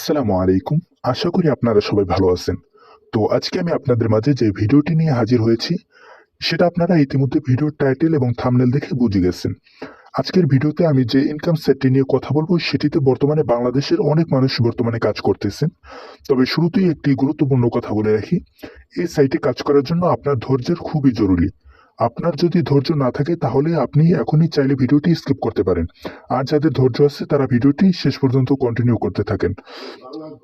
আসসালামু আলাইকুম। আশা করি আপনারা সবাই ভালো আছেন। তো আজকে আমি আপনাদের মাঝে যে ভিডিওটি নিয়ে হাজির হয়েছি, সেটা আপনারা ইতিমধ্যে ভিডিওর টাইটেল এবং থাম্বনেল দেখে বুঝে গেছেন। আজকের ভিডিওতে আমি যে ইনকাম সেটটি নিয়ে কথা বলবো, সেটিতে বর্তমানে বাংলাদেশের অনেক মানুষ বর্তমানে কাজ করতেছেন। তবে শুরুতেই একটি গুরুত্বপূর্ণ কথা বলে রাখি, এই সাইটে কাজ করার জন্য আপনার ধৈর্যের খুবই জরুরি। আপনার যদি ধৈর্য না থাকে তাহলে আপনি এখনই চাইলে ভিডিওটি স্কিপ করতে পারেন। আর যাদের ধৈর্য আছে তারা ভিডিওটি শেষ পর্যন্ত কন্টিনিউ করতে থাকেন।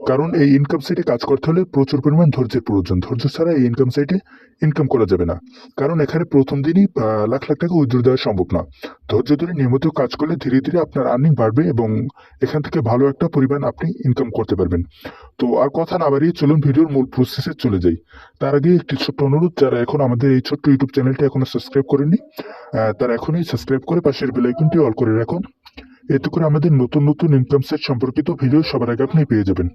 কারণ এই ইনকাম সাইটে কাজ করতে হলে প্রচুর পরিমাণ ধৈর্যের প্রয়োজন। ধৈর্য ছাড়া এই ইনকাম সাইটে ইনকাম করা যাবে না। কারণ এখানে প্রথম দিনই লাখ লাখ টাকা উইথড্র দেওয়া সম্ভব না। ধৈর্য ধরে নিয়মিত কাজ করলে ধীরে ধীরে আপনার আর্নিং বাড়বে এবং এখান থেকে ভালো একটা পরিমাণ আপনি ইনকাম করতে পারবেন। তো আর কথা না বাড়িয়ে চলুন ভিডিওর মূল প্রসেসে চলে যাই। তার আগে একটি ছোট্ট অনুরোধ, যারা এখন আমাদের এই ছোট্ট ইউটিউব চ্যানেলটি এখনো সাবস্ক্রাইব করেননি, তারা এখনই সাবস্ক্রাইব করে পাশের বেল আইকনটি অল করে রাখুন। এতে করে আমাদের নতুন নতুন ইনকাম সেট সম্পর্কিত ভিডিও সবার আগে আপনি পেয়ে যাবেন।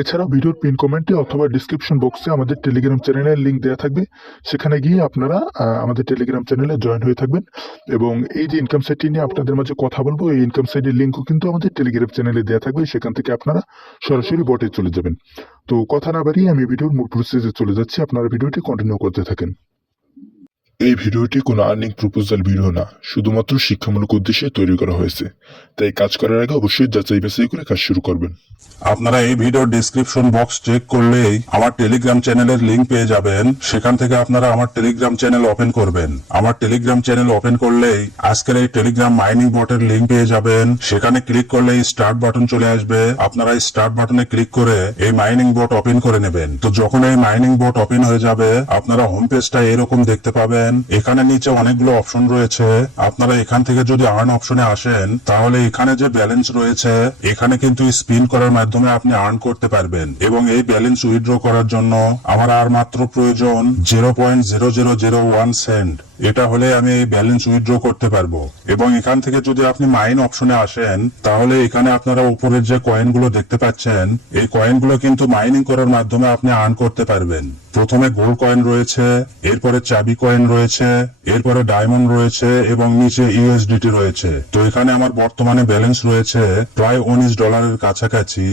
এছাড়াও ভিডিওর পিন কমেন্টে অথবা ডিসক্রিপশন বক্সে আমাদের টেলিগ্রাম চ্যানেলের লিংক দেওয়া থাকবে। সেখানে গিয়ে আপনারা আমাদের টেলিগ্রাম চ্যানেলে জয়েন হয়ে থাকবেন এবং এই যে ইনকাম সাইটটি নিয়ে আপনাদের মাঝে কথা বলবো, এই ইনকাম সাইটের লিঙ্কও কিন্তু আমাদের টেলিগ্রাম চ্যানেলে দেওয়া থাকবে। সেখান থেকে আপনারা সরাসরি বটে চলে যাবেন। তো কথা না বাড়িয়ে আমি ভিডিওর মূল প্রসেসে চলে যাচ্ছি। আপনারা ভিডিওটি কন্টিনিউ করতে থাকেন। এই ভিডিওটি কোনো আর্নিং প্রপোজাল ভিডিও না, শুধুমাত্র শিক্ষামূলক উদ্দেশ্যে তৈরি করা হয়েছে। তাই কাজ করার আগে অবশ্যই যাচাই বাছাই করে কাজ শুরু করবেন। আপনারা এই ভিডিওর ডেসক্রিপশন বক্স চেক করলেই আমার টেলিগ্রাম চ্যানেলের লিংক পেয়ে যাবেন। সেখান থেকে আপনারা আমার টেলিগ্রাম চ্যানেল ওপেন করবেন। আমার টেলিগ্রাম চ্যানেল ওপেন করলেই আজকের এই টেলিগ্রাম মাইনিং বটের লিংক পেয়ে যাবেন। সেখানে ক্লিক করলেই স্টার্ট বাটন চলে আসবে। আপনারা এই স্টার্ট বাটনে ক্লিক করে এই মাইনিং বট ওপেন করে নেবেন। তো যখন এই মাইনিং বট ওপেন হয়ে যাবে, আপনারা হোম পেজটা এরকম দেখতে পাবেন। এখানে নিচে অনেকগুলো অপশন রয়েছে। আপনারা এখান থেকে যদি আর্ন অপশনে আসেন, তাহলে এখানে যে ব্যালেন্স রয়েছে, এখানে কিন্তু স্পিন করার মাধ্যমে আপনি আর্ন করতে পারবেন। এবং এই ব্যালেন্স উইথড্র করার জন্য আমার আর মাত্র প্রয়োজন 0.0001 সেন্ট। এটা হলে আমি এই ব্যালেন্স উইথড্র করতে পারবো। এবং এখান থেকে যদি আপনি মাইন অপশনে আসেন, তাহলে এখানে আপনারা উপরের যে কয়েনগুলো দেখতে পাচ্ছেন, এই কয়েনগুলো কিন্তু মাইনিং করার মাধ্যমে আপনি আর্ন করতে পারবেন। প্রথমে গোল্ড কয়েন রয়েছে, এরপরে চাবি কয়েন রয়েছে, এরপরে ডায়মন্ড রয়েছে এবং নিচে ইউএসডিটি রয়েছে। তো এখানে আমার বর্তমানে ব্যালেন্স রয়েছে প্রায় $19 কাছাকাছি।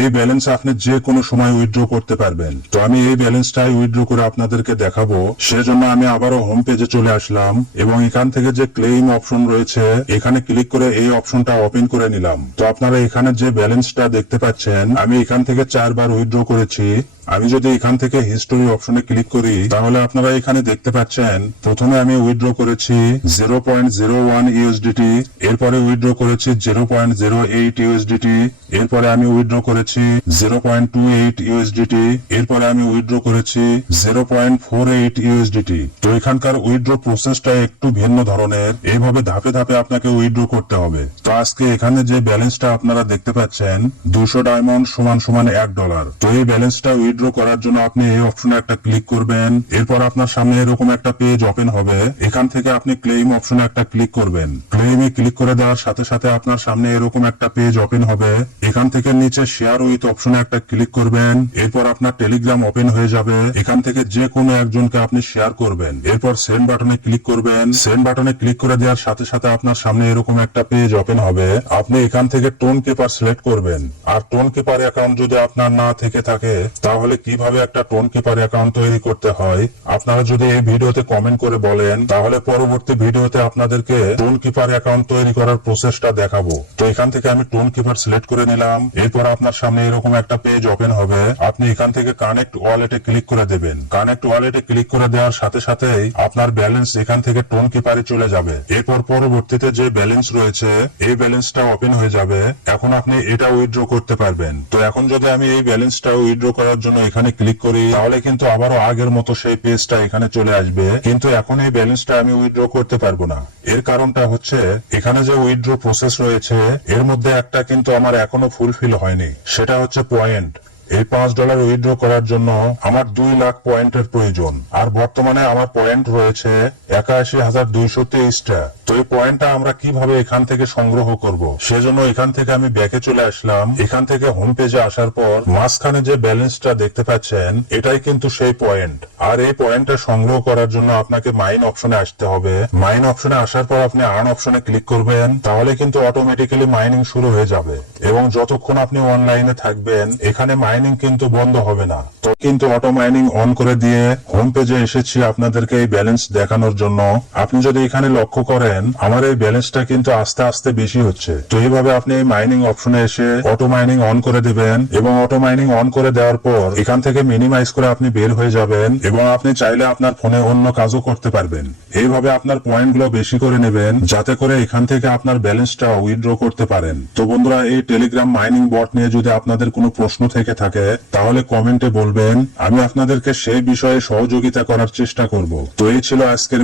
এই ব্যালেন্স আপনি যে কোনো সময় উইথড্র করতে পারবেন। তো আমি এই ব্যালেন্সটাই উইথড্র করে আপনাদেরকে দেখাবো। সেজন্য আমি আবারও হোম পেজে চলে আসলাম এবং এখান থেকে যে ক্লেইম অপশন রয়েছে, এখানে ক্লিক করে এই অপশনটা ওপেন করে নিলাম। তো আপনারা এখানে যে ব্যালেন্সটা দেখতে পাচ্ছেন, আমি এখান থেকে 4 বার উইথড্র করেছি। আমি যদি এখান থেকে হিস্টোরি অপশনে ক্লিক করি, তাহলে আপনারা এখানে দেখতে পাচ্ছেন প্রথমে আমি উইথড্র করেছি 0.01 ইউএসডিটি, এরপরে উইথড্র করেছি 0.08 ইউএসডিটি, এরপরে আমি উইথড্র করেছি 0.28 ইউএসডিটি, এরপরে আমি উইথড্র করেছি 0.48 ইউএসডিটি। তো এখানকার উইথড্র প্রসেসটা একটু ভিন্ন ধরনের। এইভাবে ধাপে ধাপে আপনাকে উইথড্র করতে হবে। তো আজকে এখানে যে ব্যালেন্সটা আপনারা দেখতে পাচ্ছেন, 200 ডায়মন্ড সমান সমান $1। তো এই ব্যালেন্সটা উইথড্র করার জন্য আপনি এই অপশনে একটা ক্লিক করবেন। এরপর আপনার সামনে এরকম একটা পেজ ওপেন হবে। এখান থেকে আপনি ক্লেইম অপশনে একটা ক্লিক করবেন। ক্লেইমে ক্লিক করে দেওয়ার সাথে সাথে আপনার সামনে এরকম একটা পেজ ওপেন হবে। এখান থেকে নিচে শেয়ার উইথ অপশনে একটা ক্লিক করবেন। এরপর আপনার টেলিগ্রাম ওপেন হয়ে যাবে। এখান থেকে যে কোনো একজনকে আপনি শেয়ার করবেন। এরপর সেন্ড বাটনে ক্লিক করবেন। সেন্ড বাটনে ক্লিক করে দেওয়ার সাথে সাথে আপনার সামনে এরকম একটা পেজ ওপেন হবে। আপনি এখান থেকে টোন কিপার সিলেক্ট করবেন। আর টোন কিপার অ্যাকাউন্ট যদি আপনার না থেকে থাকে, তাহলে কিভাবে একটা টোন কিপার অ্যাকাউন্ট তৈরি করতে হয় আপনারা যদি এই ভিডিওতে কমেন্ট করে বলেন, তাহলে পরবর্তী ভিডিওতে আপনাদেরকে টোন কিপার অ্যাকাউন্ট তৈরি করার প্রসেসটা দেখাবো। তো এখান থেকে আমি টোন কিপার সিলেক্ট করে নিলাম। এরপর আপনার সামনে এরকম একটা পেজ ওপেন হবে। আপনি এখান থেকে কানেক্ট ওয়ালেটে ক্লিক করে দেবেন। কানেক্ট ওয়ালেটে ক্লিক করে দেওয়ার সাথে সাথেই আপনার ব্যালেন্স এখান থেকে টোন কিপারে চলে যাবে। এরপর পরবর্তীতে যে ব্যালেন্স রয়েছে, এই ব্যালেন্সটা ওপেন হয়ে যাবে। এখন আপনি এটা উইথড্র করতে পারবেন। তো এখন যদি আমি এই ব্যালেন্সটা উইথড্র করার জন্য এখানে ক্লিক করি, তাহলে কিন্তু আবারও আগের মতো সেই পেজটা এখানে চলে আসবে। কিন্তু এখন এই ব্যালেন্সটা আমি উইথড্র করতে পারবো না। এর কারণটা হচ্ছে, এখানে যে উইথড্র প্রসেস রয়েছে, এর মধ্যে একটা কিন্তু আমার এখনো ফুলফিল হয়নি। সেটা হচ্ছে পয়েন্ট। এই $5 উইথড্র করার জন্য আমার 2 লাখ পয়েন্টের প্রয়োজন, আর বর্তমানে আমার পয়েন্ট রয়েছে 81,223টা। তো এই পয়েন্টটা আমরা কিভাবে এখান থেকে সংগ্রহ করব? সেজন্য এখান থেকে আমি ব্যাকে চলে আসলাম। এখান থেকে হোম পেজে আসার পর মাঝখানে যে ব্যালেন্সটা দেখতে পাচ্ছেন, এটাই কিন্তু সেই পয়েন্ট। আর এই পয়েন্টটা সংগ্রহ করার জন্য আপনাকে মাইন অপশনে আসতে হবে। মাইন অপশনে আসার পর আপনি আর্ন অপশনে ক্লিক করবেন, তাহলে কিন্তু অটোমেটিক্যালি মাইনিং শুরু হয়ে যাবে। এবং যতক্ষণ আপনি অনলাইনে থাকবেন, এখানে মাইনিং কিন্তু বন্ধ হবে না। তো কিন্তু অটো মাইনিং অন করে দিয়ে হোম পেজে এসেছি আপনাদেরকে এই ব্যালেন্স দেখানোর জন্য। আপনি যদি এখানে লক্ষ্য করেন, আমার এই ব্যালেন্সটা কিন্তু আস্তে আস্তে বেশি হচ্ছে। তো এইভাবে আপনি এই মাইনিং অপশনে এসে অটো মাইনিং অন করে দিবেন, এবং অটো মাইনিং অন করে দেওয়ার পর এখান থেকে মিনিমাইজ করে আপনি বের হয়ে যাবেন, এবং আপনি চাইলে আপনার ফোনে অন্য কাজও করতে পারবেন। এইভাবে আপনার পয়েন্ট গুলো বেশি করে নেবেন, যাতে করে এখান থেকে আপনার ব্যালেন্সটা উইথড্র করতে পারেন। তো বন্ধুরা, এই টেলিগ্রাম মাইনিং বট নিয়ে যদি আপনাদের কোনো প্রশ্ন থেকে থাকে, তাহলে কমেন্টে বলবেন, আমি আপনাদেরকে সেই বিষয়ে সহযোগিতা করার চেষ্টা করব। তো এই ছিল আজকের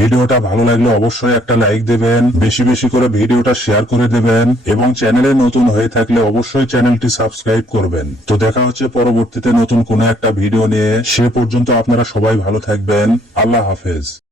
ভিডিওটা ভালো লাগলে অবশ্যই একটা লাইক দেবেন, বেশি বেশি করে ভিডিওটা শেয়ার করে দেবেন, এবং চ্যানেলে নতুন হয়ে থাকলে অবশ্যই চ্যানেলটি সাবস্ক্রাইব করবেন। তো দেখা হচ্ছে পরবর্তীতে নতুন কোনো একটা ভিডিও নিয়ে। সে পর্যন্ত আপনারা সবাই ভালো থাকবেন। আল্লাহ হাফেজ।